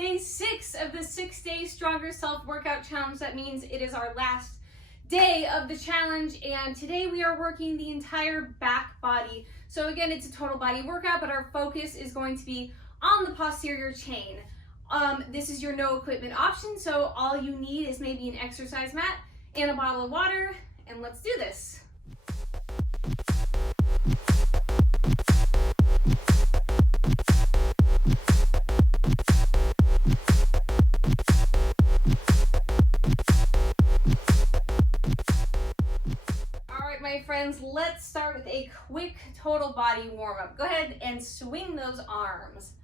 day 6 of the 6-day Stronger Self Workout Challenge. That means it is our last day of the challenge, and today we are working the entire back body. So again, it's a total body workout, but our focus is going to be on the posterior chain. This is your no equipment option, so all you need is maybe an exercise mat and a bottle of water, and let's do this. My friends, let's start with a quick total body warm-up. Go ahead and swing those arms.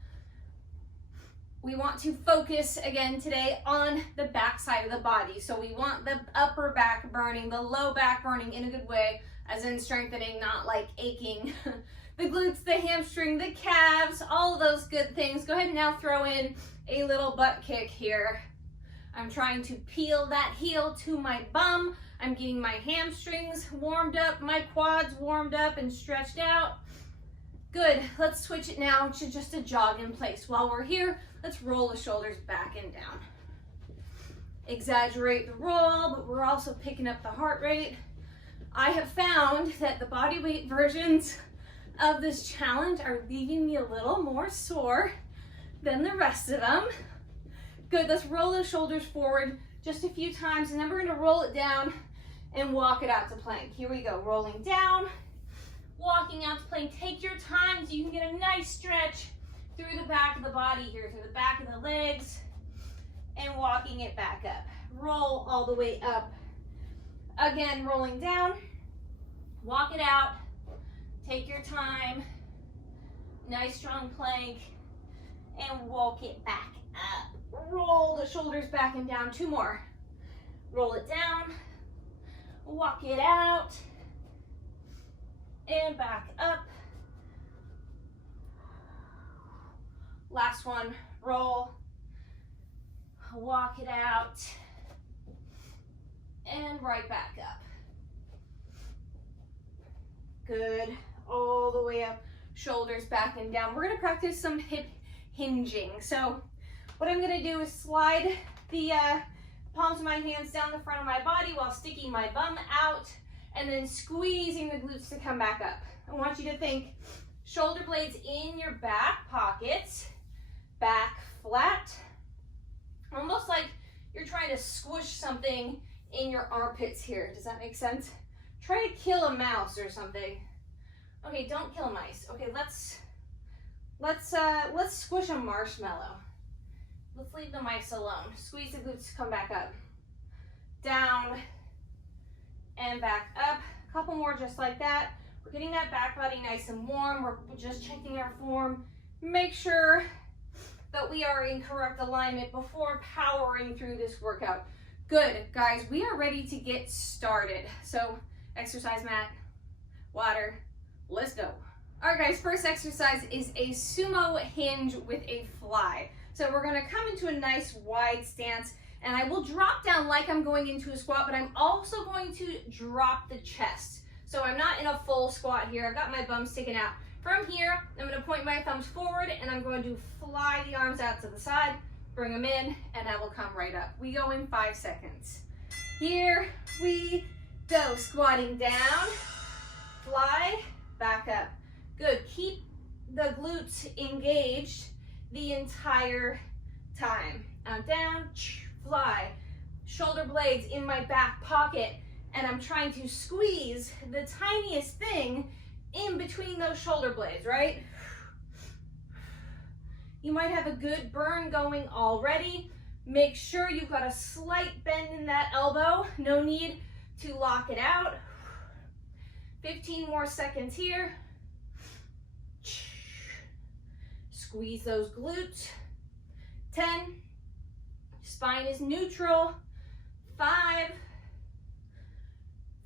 We want to focus again today on the back side of the body. So we want the upper back burning, the low back burning in a good way, as in strengthening, not like aching. The glutes, the hamstring, the calves, all of those good things. Go ahead and now throw in a little butt kick here. I'm trying to peel that heel to my bum. I'm getting my hamstrings warmed up, my quads warmed up and stretched out. Good, let's switch it now to just a jog in place. While we're here, let's roll the shoulders back and down. Exaggerate the roll, but we're also picking up the heart rate. I have found that the body weight versions of this challenge are leaving me a little more sore than the rest of them. Good, let's roll the shoulders forward just a few times, and then we're gonna roll it down and walk it out to plank. Here we go, rolling down, walking out to plank. Take your time so you can get a nice stretch through the back of the body here, through the back of the legs, and walking it back up. Roll all the way up. Again, rolling down, walk it out, take your time, nice strong plank, and walk it back up. Roll the shoulders back and down, 2 more. Roll it down, walk it out, and back up. Last one, roll, walk it out, and right back up. Good, all the way up, shoulders back and down. We're gonna practice some hip hinging. So what I'm gonna do is slide the palms of my hands down the front of my body while sticking my bum out and then squeezing the glutes to come back up. I want you to think shoulder blades in your back pockets, back flat, almost like you're trying to squish something in your armpits here. Does that make sense? Try to kill a mouse or something. Okay, don't kill mice. Okay, let's squish a marshmallow. Let's leave the mice alone. Squeeze the glutes to come back up. Down and back up. A couple more just like that. We're getting that back body nice and warm. We're just checking our form. Make sure that we are in correct alignment before powering through this workout. Good, guys, we are ready to get started. So exercise mat, water, let's go. All right, guys, first exercise is a sumo hinge with a fly. So we're gonna come into a nice wide stance, and I will drop down like I'm going into a squat, but I'm also going to drop the chest. So I'm not in a full squat here. I've got my bum sticking out. From here, I'm gonna point my thumbs forward, and I'm going to fly the arms out to the side, bring them in, and I will come right up. We go in 5 seconds. Here we go, squatting down, fly, back up. Good, keep the glutes engaged the entire time. I'm down, fly, shoulder blades in my back pocket, and I'm trying to squeeze the tiniest thing in between those shoulder blades, right? You might have a good burn going already. Make sure you've got a slight bend in that elbow. No need to lock it out. 15 more seconds here. Squeeze those glutes. 10, spine is neutral. 5,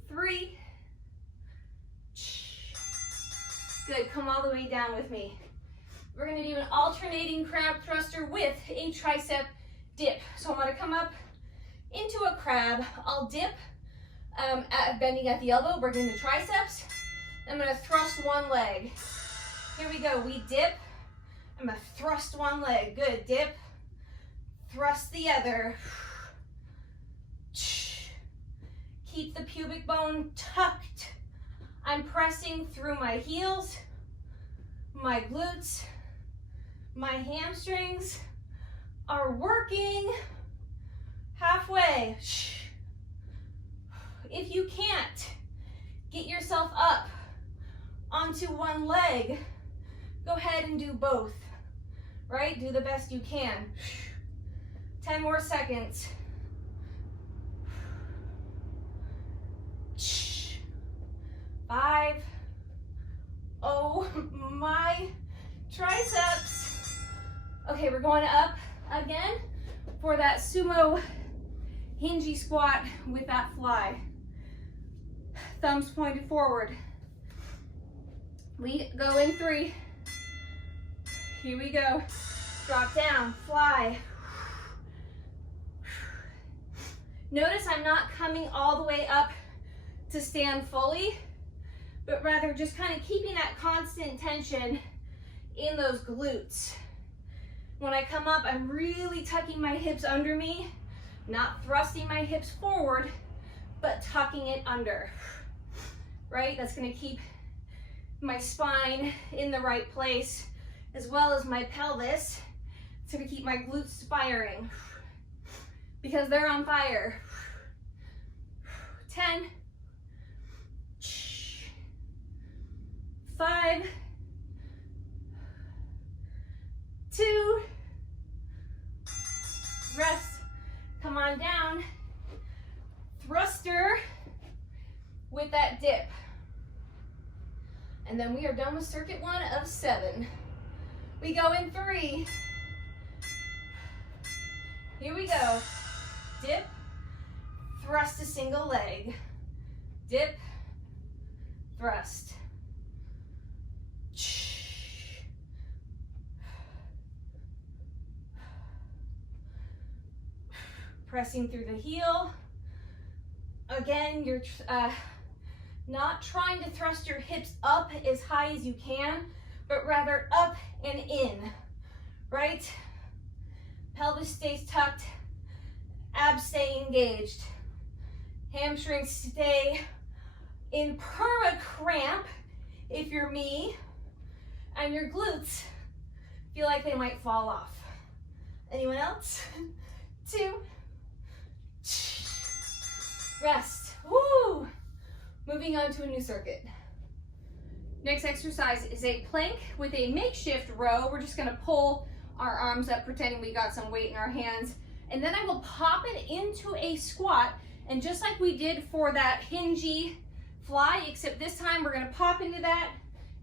3, good, come all the way down with me. We're gonna do an alternating crab thruster with a tricep dip. So I'm gonna come up into a crab. I'll dip, bending at the elbow, bringing the triceps. I'm gonna thrust one leg. Here we go, we dip. I'm gonna thrust one leg, good, dip, thrust the other. Keep the pubic bone tucked. I'm pressing through my heels, my glutes, my hamstrings are working halfway. If you can't get yourself up onto one leg, go ahead and do both, right? Do the best you can. 10 more seconds. 5. Oh my triceps. Okay, we're going up again for that Sumo Hinge squat with that fly. Thumbs pointed forward. We go in 3. Here we go. Drop down, fly. Notice I'm not coming all the way up to stand fully, but rather just kind of keeping that constant tension in those glutes. When I come up, I'm really tucking my hips under me, not thrusting my hips forward, but tucking it under, right? That's gonna keep my spine in the right place, as well as my pelvis. It's gonna keep my glutes firing, because they're on fire. 10, 5, 2, rest, come on down, thruster with that dip. And then we are done with circuit 1 of 7. We go in 3. Here we go. Dip, thrust a single leg. Dip, thrust. Pressing through the heel. Again, you're not trying to thrust your hips up as high as you can, but rather up and in, right? Pelvis stays tucked, abs stay engaged. Hamstrings stay in perma cramp if you're me, and your glutes feel like they might fall off. Anyone else? 2, rest. Woo! Moving on to a new circuit. Next exercise is a plank with a makeshift row. We're just gonna pull our arms up, pretending we got some weight in our hands, and then I will pop it into a squat. And just like we did for that hingey fly, except this time we're gonna pop into that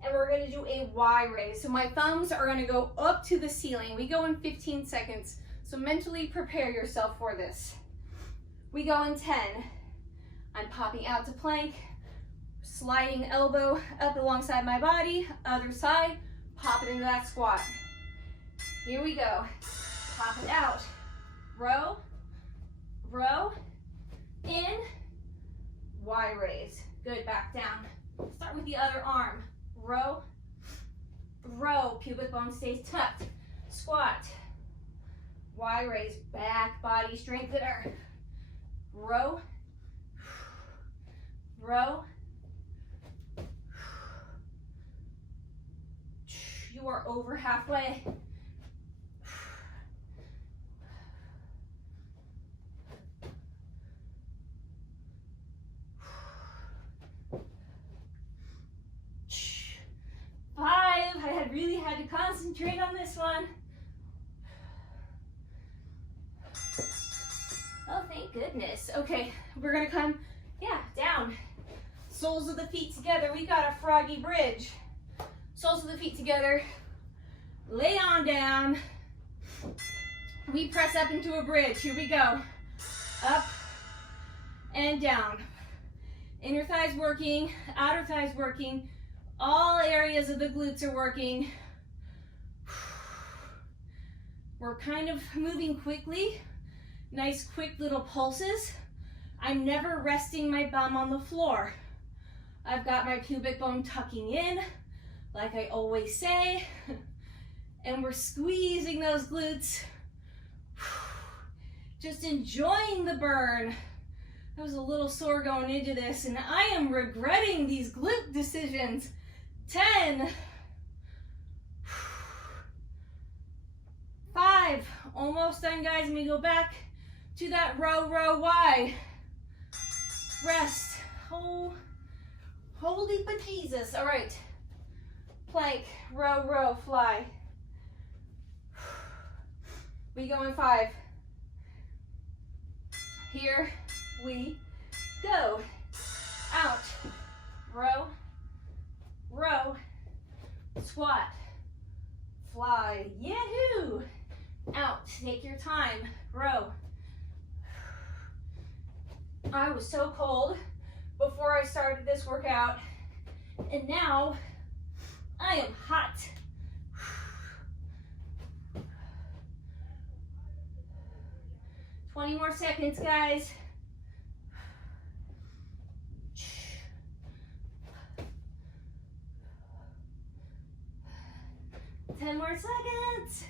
and we're gonna do a Y raise. So my thumbs are gonna go up to the ceiling. We go in 15 seconds. So mentally prepare yourself for this. We go in 10. I'm popping out to plank, sliding elbow up alongside my body, other side, pop it into that squat. Here we go. Pop it out. Row, row, in, Y raise. Good, back down. Start with the other arm. Row, row, pubic bone stays tucked. Squat, Y raise, back body strengthener. Row, row. You are over halfway. Really had to concentrate on this one. Oh, thank goodness. Okay, we're gonna come, down. Soles of the feet together. We got a Froggy Bridge. Soles of the feet together. Lay on down. We press up into a bridge. Here we go. Up and down. Inner thighs working, outer thighs working. All areas of the glutes are working. We're kind of moving quickly. Nice quick little pulses. I'm never resting my bum on the floor. I've got my pubic bone tucking in, like I always say, and we're squeezing those glutes. Just enjoying the burn. I was a little sore going into this, and I am regretting these glute decisions. 10, 5, almost done, guys. Let me go back to that row, row, Y. Rest. Oh, holy bejesus. All right. Plank, row, row, fly. We go in 5. Here we go. Out. Row, row, squat, fly. Yahoo! Out. Take your time. Row. I was so cold before I started this workout, and now I am hot. 20 more seconds, guys. Ten more seconds.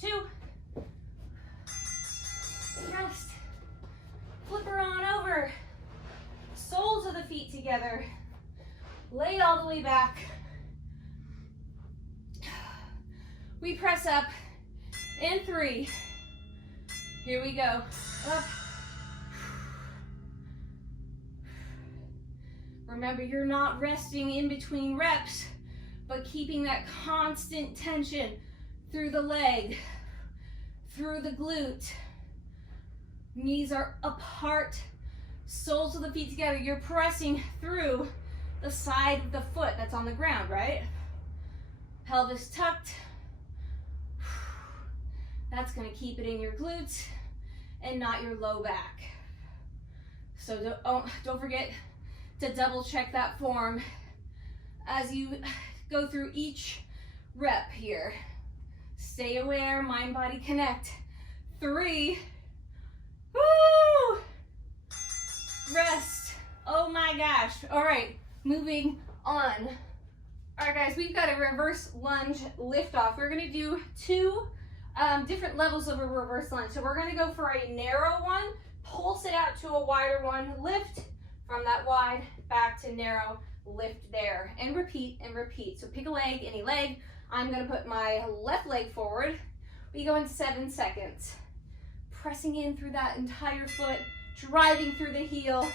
Two. Rest. Flip her on over. Soles of the feet together. Lay all the way back. We press up in 3. Here we go. Up. Remember, you're not resting in between reps, but keeping that constant tension through the leg, through the glute. Knees are apart, soles of the feet together. You're pressing through the side of the foot that's on the ground, right? Pelvis tucked. That's going to keep it in your glutes and not your low back. So don't forget to double check that form as you go through each rep here. Stay aware, mind, body, connect. 3. Woo! Rest. Oh my gosh. All right, moving on. All right, guys, we've got a reverse lunge lift off. We're gonna do 2 different levels of a reverse lunge. So we're gonna go for a narrow one, pulse it out to a wider one, lift from that wide back to narrow, lift there, and repeat and repeat. So pick a leg, any leg. I'm gonna put my left leg forward. We go in 7 seconds. Pressing in through that entire foot, driving through the heel.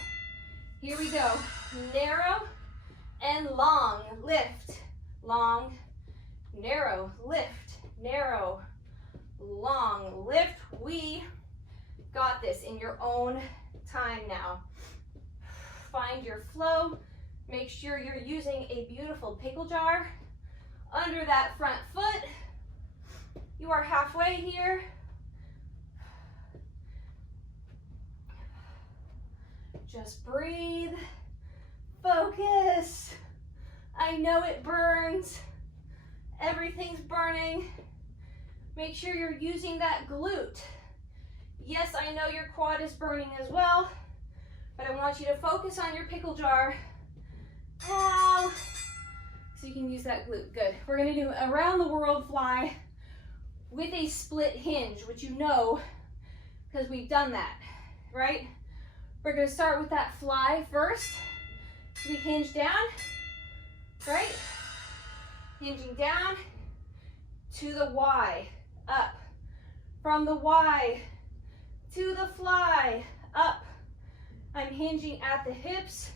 Here we go. Narrow and long, lift, long, narrow, lift, narrow, long, lift. We got this in your own time now. Find your flow. Make sure you're using a beautiful pickle jar under that front foot. You are halfway here. Just breathe, focus. I know it burns. Everything's burning. Make sure you're using that glute. Yes, I know your quad is burning as well, but I want you to focus on your pickle jar. Ow. So you can use that glute. Good. We're gonna do a around the world fly with a split hinge, which you know because we've done that, right? We're gonna start with that fly first. We hinge down, right? Hinging down to the Y, up. From the Y to the fly, up. I'm hinging at the hips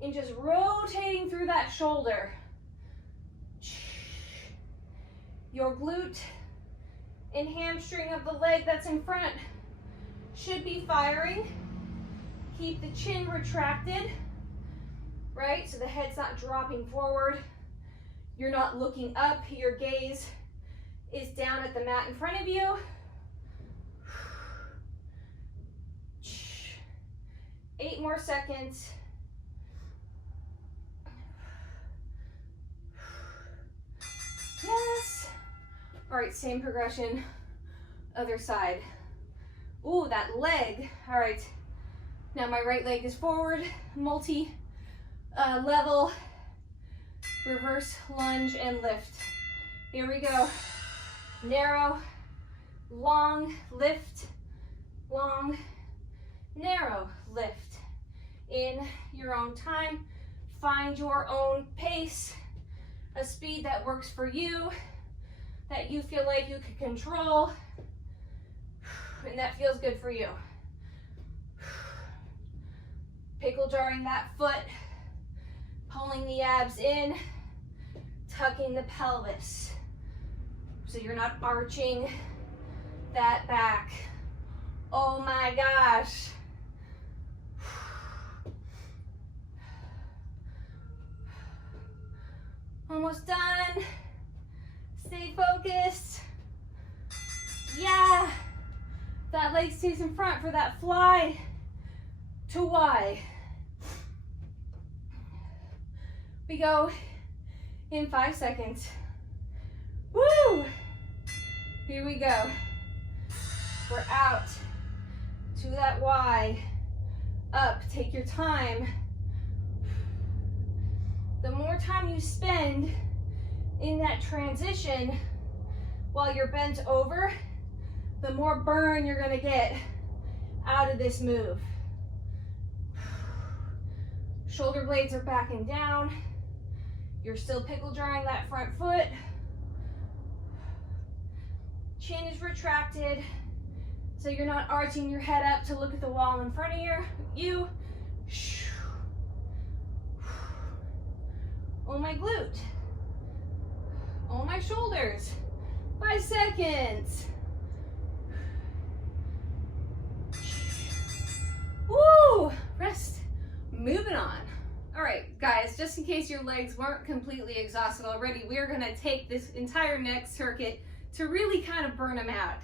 and just rotating through that shoulder. Your glute and hamstring of the leg that's in front should be firing. Keep the chin retracted, right? So the head's not dropping forward. You're not looking up. Your gaze is down at the mat in front of you. 8 more seconds. Yes. All right, same progression, other side. Ooh, that leg. All right. Now my right leg is forward, multi-level reverse lunge and lift. Here we go. Narrow, long, lift, long, narrow, lift. In your own time, find your own pace, a speed that works for you, that you feel like you can control, and that feels good for you. Pickle jarring that foot, pulling the abs in, tucking the pelvis, so you're not arching that back. Oh my gosh. Almost done. Stay focused. Yeah. That leg stays in front for that fly to Y. We go in 5 seconds. Woo! Here we go. We're out to that Y. Up, take your time. The more time you spend in that transition while you're bent over, the more burn you're gonna get out of this move. Shoulder blades are backing down. You're still pickle jarring that front foot. Chin is retracted, so you're not arching your head up to look at the wall in front of you. Oh, my glute. Oh, my shoulders. 5 seconds. Woo! Rest. Moving on. All right, guys, just in case your legs weren't completely exhausted already, we're gonna take this entire neck circuit to really kind of burn them out.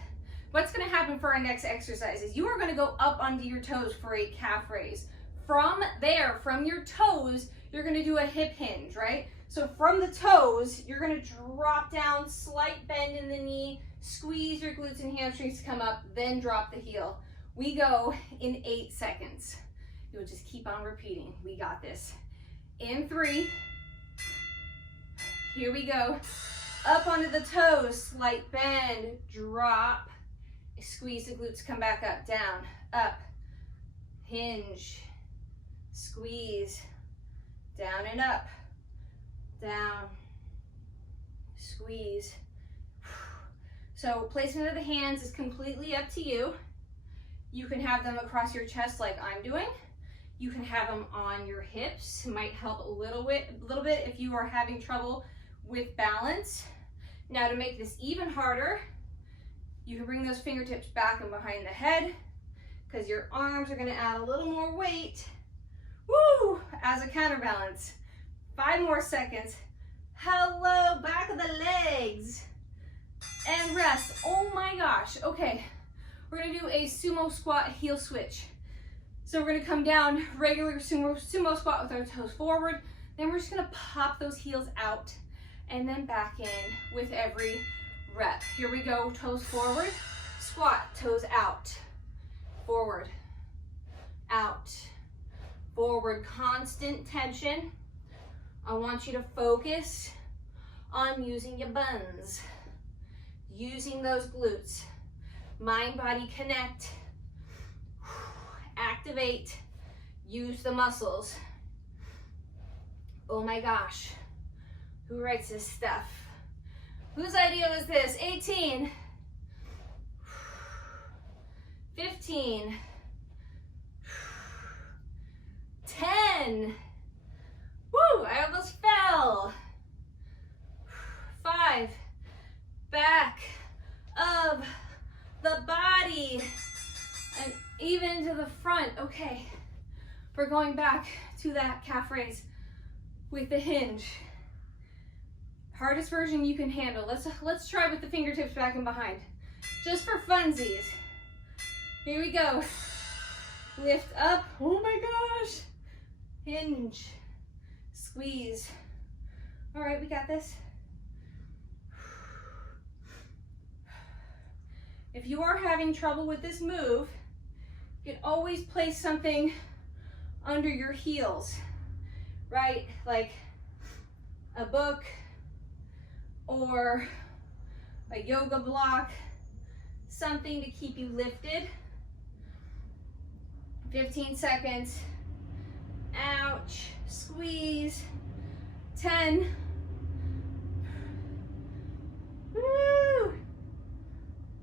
What's gonna happen for our next exercise is you are gonna go up onto your toes for a calf raise. From there, from your toes, you're gonna do a hip hinge, right? So from the toes, you're gonna drop down, slight bend in the knee, squeeze your glutes and hamstrings to come up, then drop the heel. We go in 8 seconds. You'll just keep on repeating. We got this. In 3. Here we go. Up onto the toes, slight bend, drop, squeeze the glutes, come back up, down, up, hinge, squeeze, down and up, down, squeeze. So placement of the hands is completely up to you. You can have them across your chest like I'm doing. You can have them on your hips. It might help a little bit if you are having trouble with balance. Now to make this even harder, you can bring those fingertips back and behind the head because your arms are gonna add a little more weight, woo, as a counterbalance. 5 more seconds. Hello, back of the legs. And rest. Oh my gosh, okay. We're gonna do a sumo squat heel switch. So we're gonna come down, regular sumo squat with our toes forward. Then we're just gonna pop those heels out and then back in with every rep. Here we go, toes forward, squat, toes out, forward, out, forward, constant tension. I want you to focus on using your buns, using those glutes. Mind, body, connect, activate, use the muscles. Oh my gosh, who writes this stuff? Whose idea was this? 18, 15, 10. Woo, I almost fell. 5, back of the body and even to the front. Okay, we're going back to that calf raise with the hinge. Hardest version you can handle. Let's try with the fingertips back and behind, just for funsies. Here we go. Lift up. Oh my gosh. Hinge. Squeeze. All right, we got this. If you are having trouble with this move, you can always place something under your heels, right? Like a book or a yoga block, something to keep you lifted. 15 seconds. Ouch. Squeeze. 10. Woo!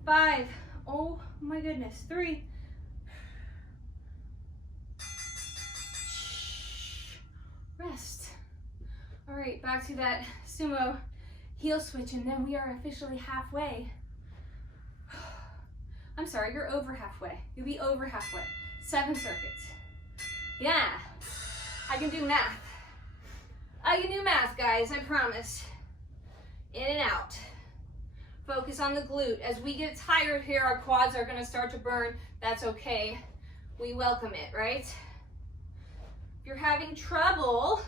5. Oh my goodness. 3. Rest. All right, back to that sumo heel switch, and then we are officially halfway. I'm sorry, you're over halfway. You'll be over halfway. 7 circuits. Yeah, I can do math. I can do math, guys, I promise. In and out. Focus on the glute. As we get tired here, our quads are gonna start to burn. That's okay. We welcome it, right? If you're having trouble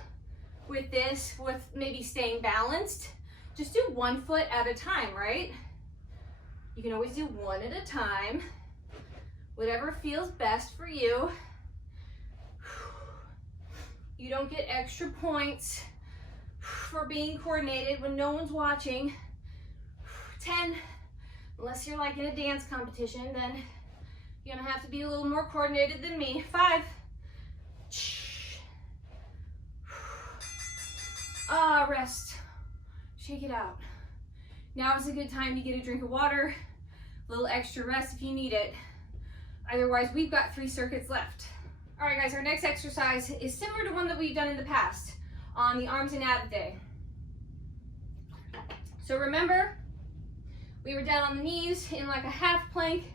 with this, with maybe staying balanced, just do 1 foot at a time, right? You can always do 1 at a time. Whatever feels best for you. You don't get extra points for being coordinated when no one's watching. 10, unless you're like in a dance competition, then you're gonna have to be a little more coordinated than me. 5. Ah, rest. Shake it out. Now is a good time to get a drink of water, a little extra rest if you need it. Otherwise, we've got 3 circuits left. All right, guys, our next exercise is similar to one that we've done in the past on the arms and abs day. So remember, we were down on the knees in like a half plank,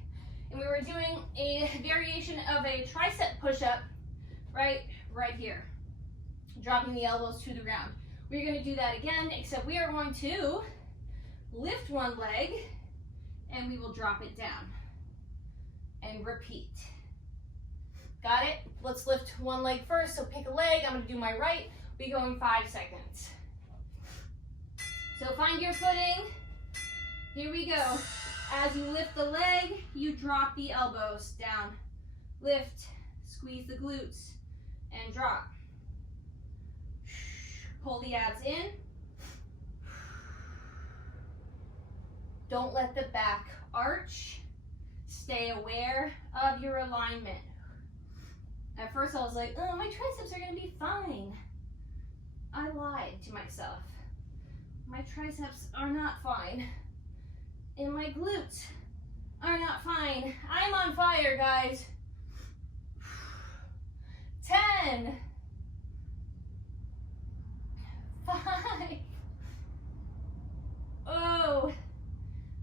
and we were doing a variation of a tricep push-up right here, dropping the elbows to the ground. We're gonna do that again, except we are going to lift one leg and we will drop it down and repeat. Got it? Let's lift one leg first. So pick a leg. I'm gonna do my right. We'll be going 5 seconds. So find your footing. Here we go. As you lift the leg, you drop the elbows down. Lift, squeeze the glutes, and drop. Pull the abs in. Don't let the back arch. Stay aware of your alignment. At first I was like, oh, my triceps are gonna be fine. I lied to myself. My triceps are not fine. And my glutes are not fine. I'm on fire, guys. 10. 5. Oh,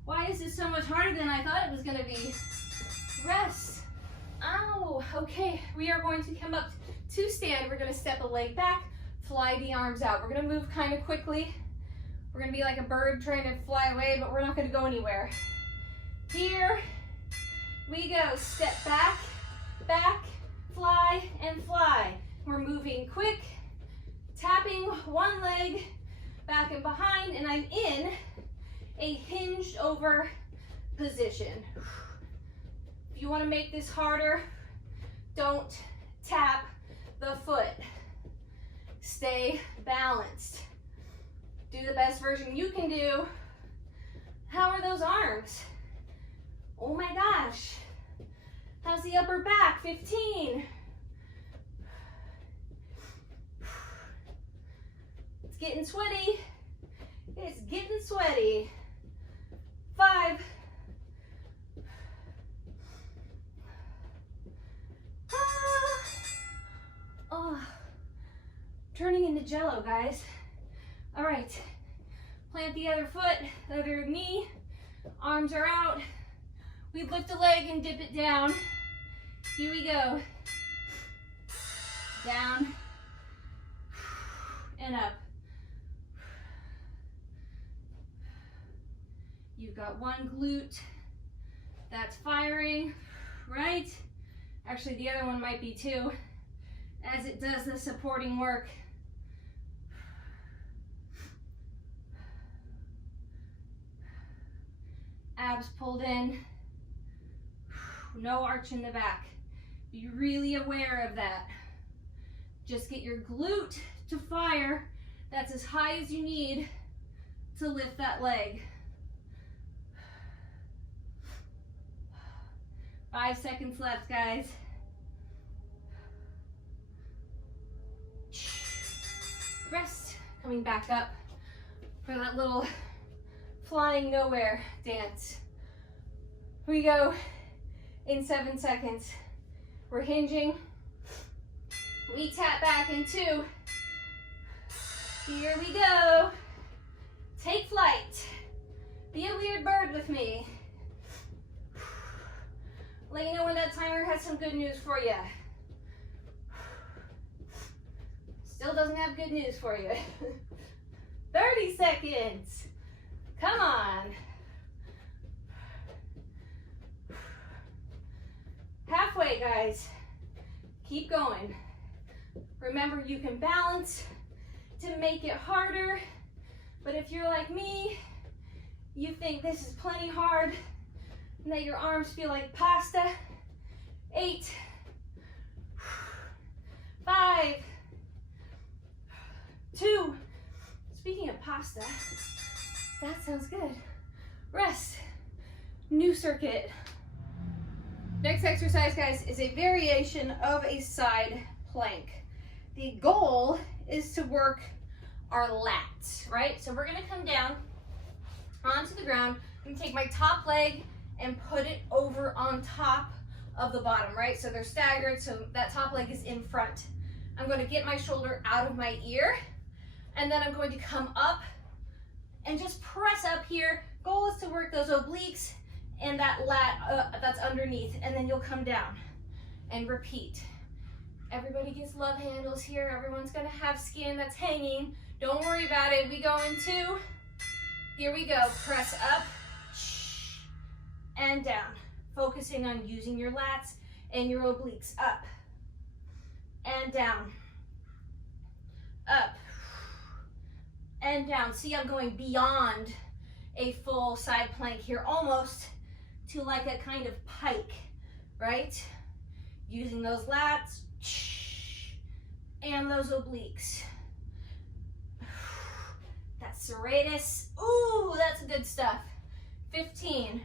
why is this so much harder than I thought it was gonna be? Rest. Ow, okay, we are going to come up to stand. We're gonna step a leg back, fly the arms out. We're gonna move kind of quickly. We're gonna be like a bird trying to fly away, but we're not gonna go anywhere. Here we go. Step back, back, fly, and fly. We're moving quick, tapping one leg back and behind, and I'm in a hinged over position. If you want to make this harder, don't tap the foot. Stay balanced. Do the best version you can do. How are those arms? Oh my gosh. How's the upper back? 15. It's getting sweaty. It's getting sweaty. 5. Oh, turning into jello, guys. All right, plant the other foot, the other knee, arms are out. We lift a leg and dip it down. Here we go. Down and up. You've got one glute that's firing, right? Actually, the other one might be too, as it does the supporting work. Abs pulled in, no arch in the back. Be really aware of that. Just get your glute to fire That's as high as you need to lift that leg. 5 seconds left, guys. Rest, coming back up for that little flying nowhere dance. Here we go in 7 seconds. We're hinging. We tap back in 2. Here we go. Take flight. Be a weird bird with me. Let you know when that timer has some good news for you. Still doesn't have good news for you. 30 seconds. Come on. Halfway, guys. Keep going. Remember, you can balance to make it harder, but if you're like me, you think this is plenty hard and that your arms feel like pasta. 8, 5, 2. Speaking of pasta, that sounds good. Rest. New circuit. Next exercise, guys, is a variation of a side plank. The goal is to work our lats, right? So we're gonna come down onto the ground. I'm gonna take my top leg and put it over on top of the bottom, right? So they're staggered, so that top leg is in front. I'm gonna get my shoulder out of my ear, and then I'm going to come up and just press up here. Goal is to work those obliques and that lat that's underneath, and then you'll come down and repeat. Everybody gets love handles here. Everyone's gonna have skin that's hanging. Don't worry about it. We go in 2. Here we go. Press up and down. Focusing on using your lats and your obliques. Up and down. Up and down. See, I'm going beyond a full side plank here, almost to like a kind of pike, right? Using those lats and those obliques. That's serratus. Ooh, that's good stuff. 15.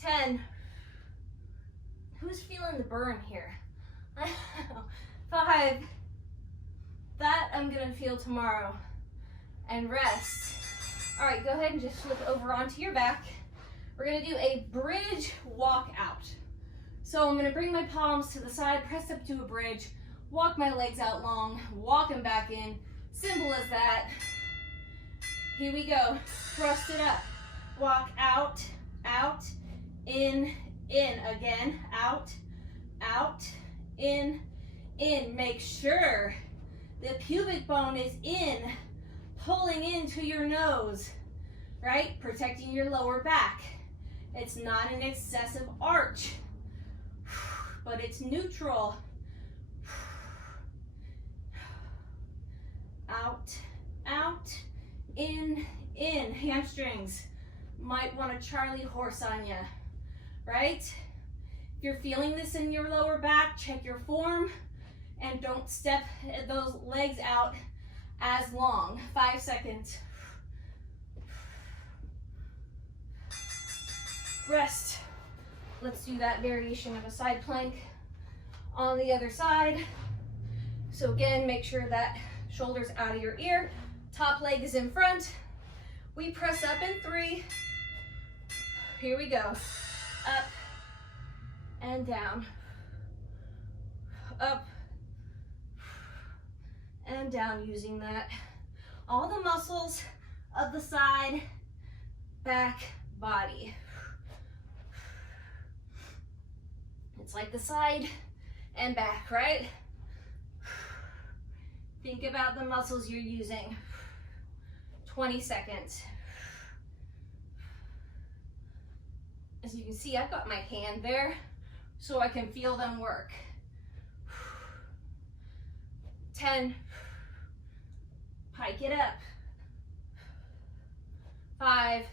10. Who's feeling the burn here? 5. That I'm gonna feel tomorrow. And rest. All right, go ahead and just flip over onto your back. We're gonna do a bridge walk out. So I'm gonna bring my palms to the side, press up to a bridge, walk my legs out long, walk them back in. Simple as that. Here we go. Thrust it up. Walk out, out, in, again, out, out, in. Make sure the pubic bone is in, pulling into your nose, right? Protecting your lower back. It's not an excessive arch, but it's neutral. Out, out, in. Hamstrings might want a Charlie horse on you, right? If you're feeling this in your lower back, check your form and don't step those legs out as long. 5 seconds. Rest. Let's do that variation of a side plank on the other side. So again, make sure that shoulder's out of your ear, top leg is in front. We press up in 3. Here we go. Up and down. Up and down, using that. All the muscles of the side, back, body. It's like the side and back, right? Think about the muscles you're using. 20 seconds. As you can see, I've got my hand there so I can feel them work. 10. Pike it up. 5.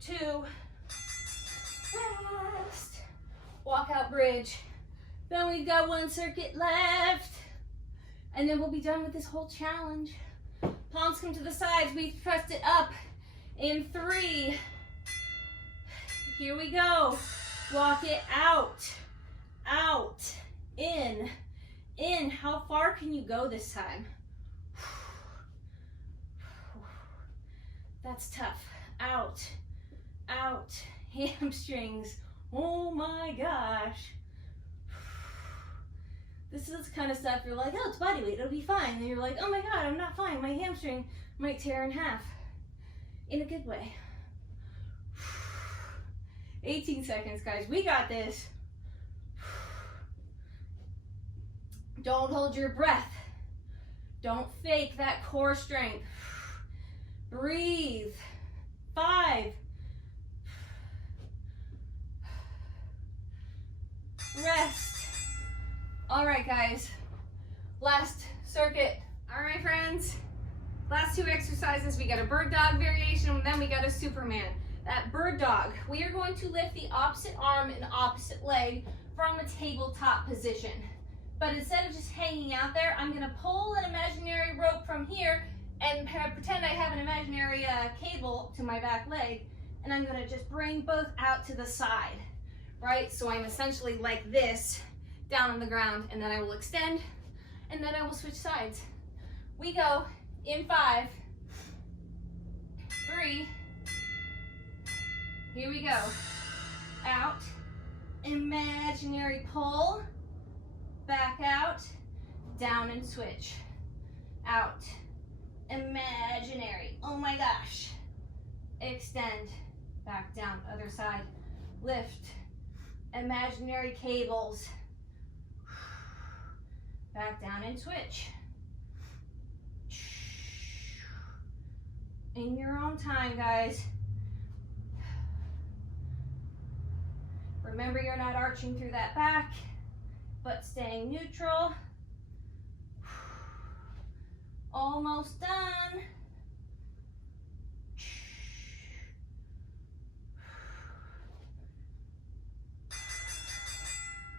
2. Rest. walkout bridge. Then we've got one circuit left. And then we'll be done with this whole challenge. Palms come to the sides. We've pressed it up in 3. Here we go. Walk it out, out, in, in. How far can you go this time? That's tough. Out, out, hamstrings. Oh my gosh. This is the kind of stuff you're like, oh, it's body weight, it'll be fine. And you're like, oh my God, I'm not fine. My hamstring might tear in half. In a good way. 18 seconds, guys. We got this. Don't hold your breath. Don't fake that core strength. Breathe. 5. Rest. All right, guys. Last circuit. All right, friends. Last 2 exercises. We got a bird dog variation, and then we got a Superman. That bird dog, we are going to lift the opposite arm and opposite leg from a tabletop position. But instead of just hanging out there, I'm gonna pull an imaginary rope from here and pretend I have an imaginary cable to my back leg, and I'm gonna just bring both out to the side, right? So I'm essentially like this, down on the ground, and then I will extend, and then I will switch sides. We go in 5, 3, here we go. Out, imaginary pull, back out, down and switch. Out, imaginary, oh my gosh. Extend, back down, other side. Lift, imaginary cables. Back down and switch. In your own time, guys. Remember, you're not arching through that back, but staying neutral. Almost done.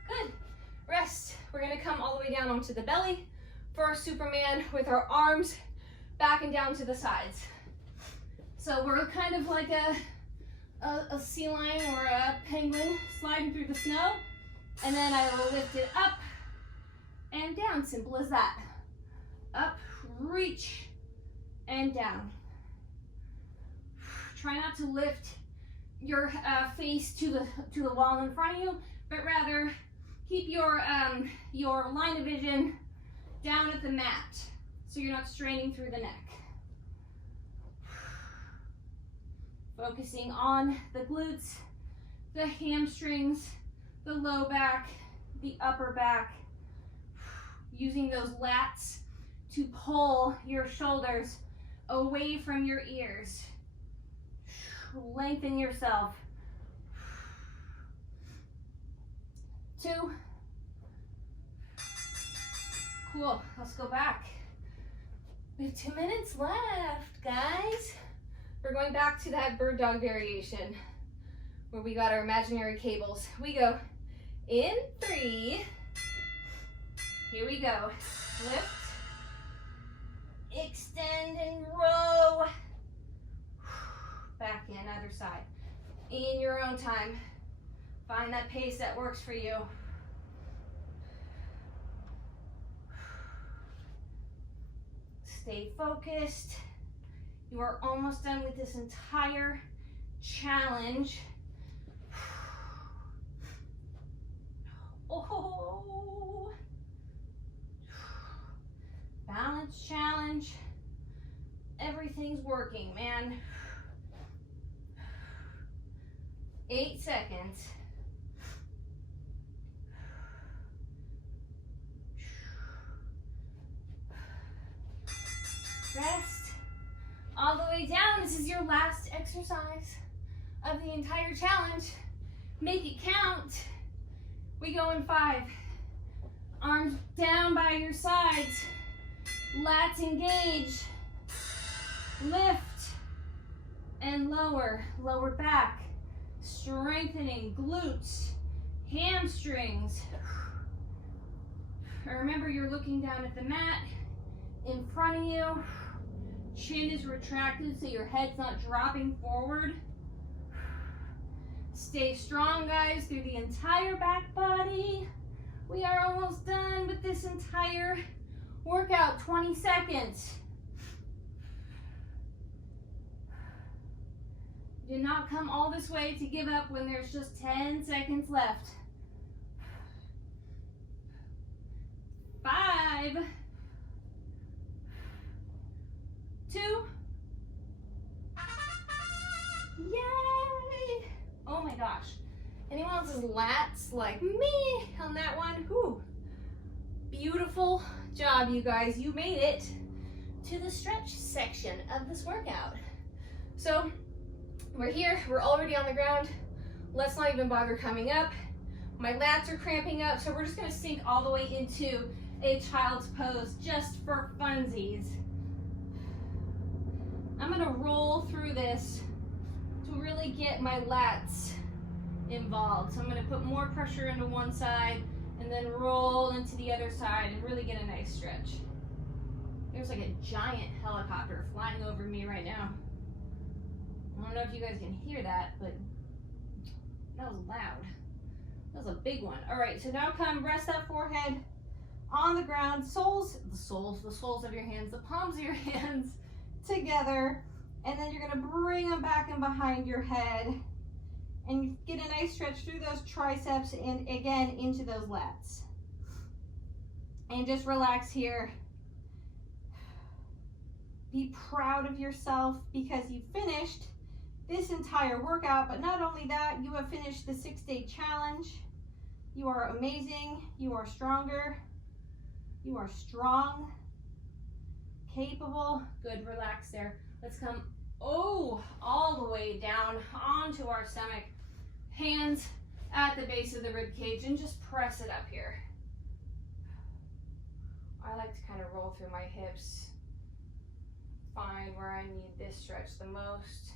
Good. Rest. We're gonna come all the way down onto the belly for our Superman with our arms back and down to the sides. So we're kind of like a sea lion or a penguin sliding through the snow, and then I will lift it up and down, simple as that. Up, reach, and down. Try not to lift your face to the wall in front of you, but rather keep your line of vision down at the mat, so you're not straining through the neck. Focusing on the glutes, the hamstrings, the low back, the upper back. Using those lats to pull your shoulders away from your ears. Lengthen yourself. 2. Cool, let's go back. We have 2 minutes left, guys. We're going back to that bird dog variation where we got our imaginary cables. We go in 3. Here we go. Lift, extend and row. Back in, other side. In your own time. Find that pace that works for you. Stay focused. You are almost done with this entire challenge. Oh. Balance challenge. Everything's working, man. 8 seconds. Rest. All the way down. This is your last exercise of the entire challenge. Make it count. We go in 5. Arms down by your sides. Lats engage. Lift and lower. Lower back. Strengthening glutes, hamstrings. Remember, you're looking down at the mat in front of you. Chin is retracted so your head's not dropping forward. Stay strong, guys, through the entire back body. We are almost done with this entire workout. 20 seconds. Do not come all this way to give up when there's just 10 seconds left. 5, 2, yay! Oh my gosh. Anyone else's lats like me on that one? Whew. Beautiful job, you guys. You made it to the stretch section of this workout. So we're here, we're already on the ground. Let's not even bother coming up. My lats are cramping up, so we're just gonna sink all the way into a child's pose just for funsies. I'm gonna roll through this to really get my lats involved. So I'm gonna put more pressure into one side and then roll into the other side and really get a nice stretch. There's like a giant helicopter flying over me right now. I don't know if you guys can hear that, but that was loud. That was a big one. All right, so now come rest that forehead on the ground, the soles of your hands, the palms of your hands together, and then you're gonna bring them back in behind your head and get a nice stretch through those triceps and again into those lats. And just relax here. Be proud of yourself because you finished this entire workout, but not only that, you have finished the 6-day challenge. You are amazing, you are stronger, you are strong, capable. Good, relax there. Let's come, all the way down onto our stomach. Hands at the base of the rib cage and just press it up here. I like to kind of roll through my hips, find where I need this stretch the most.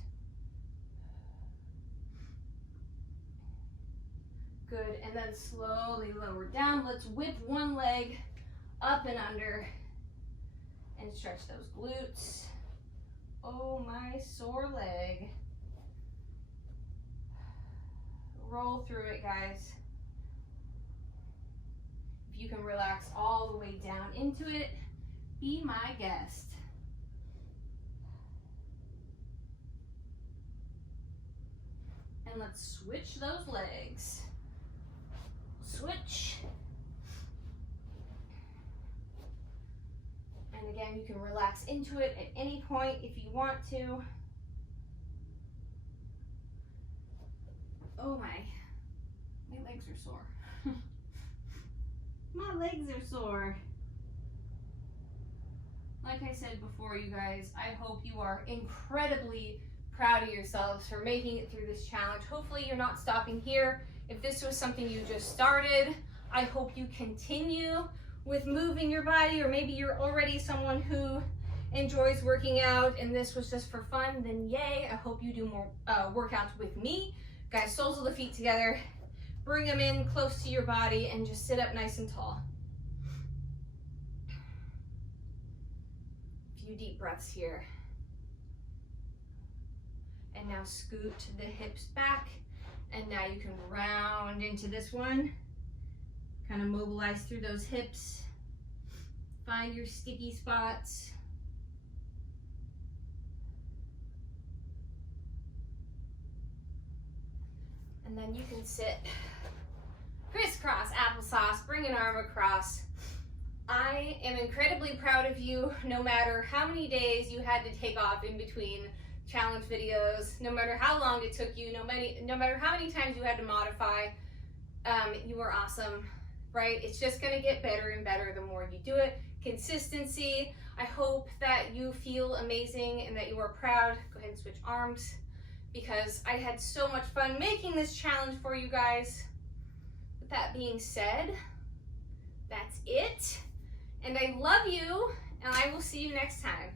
Good, and then slowly lower down. Let's whip one leg up and under and stretch those glutes. Oh, my sore leg. Roll through it, guys. If you can relax all the way down into it, be my guest. And let's switch those legs. Switch. And again, you can relax into it at any point if you want to. Oh my legs are sore. My legs are sore. Like I said before, you guys, I hope you are incredibly proud of yourselves for making it through this challenge. Hopefully you're not stopping here. If this was something you just started, I hope you continue with moving your body, or maybe you're already someone who enjoys working out and this was just for fun, then yay, I hope you do more workouts with me. Guys, soles of the feet together, bring them in close to your body and just sit up nice and tall. A few deep breaths here. And now scoot the hips back. And now you can round into this one. Kind of mobilize through those hips. Find your sticky spots. And then you can sit crisscross applesauce, bring an arm across. I am incredibly proud of you, no matter how many days you had to take off in between challenge videos, no matter how long it took you, no matter how many times you had to modify. You are awesome, right? It's just gonna get better and better the more you do it. Consistency. I hope that you feel amazing and that you are proud. Go ahead and switch arms, because I had so much fun making this challenge for you guys. With that being said, that's it. And I love you, and I will see you next time.